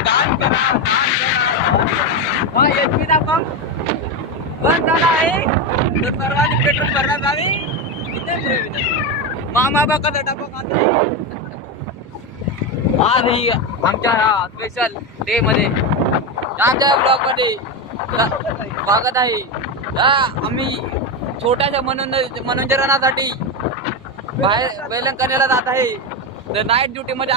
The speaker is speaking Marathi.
दान करा. हा एसटीचा पंप बंद झाला आहे तर सर्वांनी पेट्रोल भरला जावे. मामा बघा डबा आणि आमच्या स्पेशल डे मध्ये आमच्या ब्लॉग मध्ये स्वागत आहे. आम्ही छोट्याशा मनोरंजनासाठी बाहेर वेलंकण्याला जात आहे. तर नाईट ड्युटी मध्ये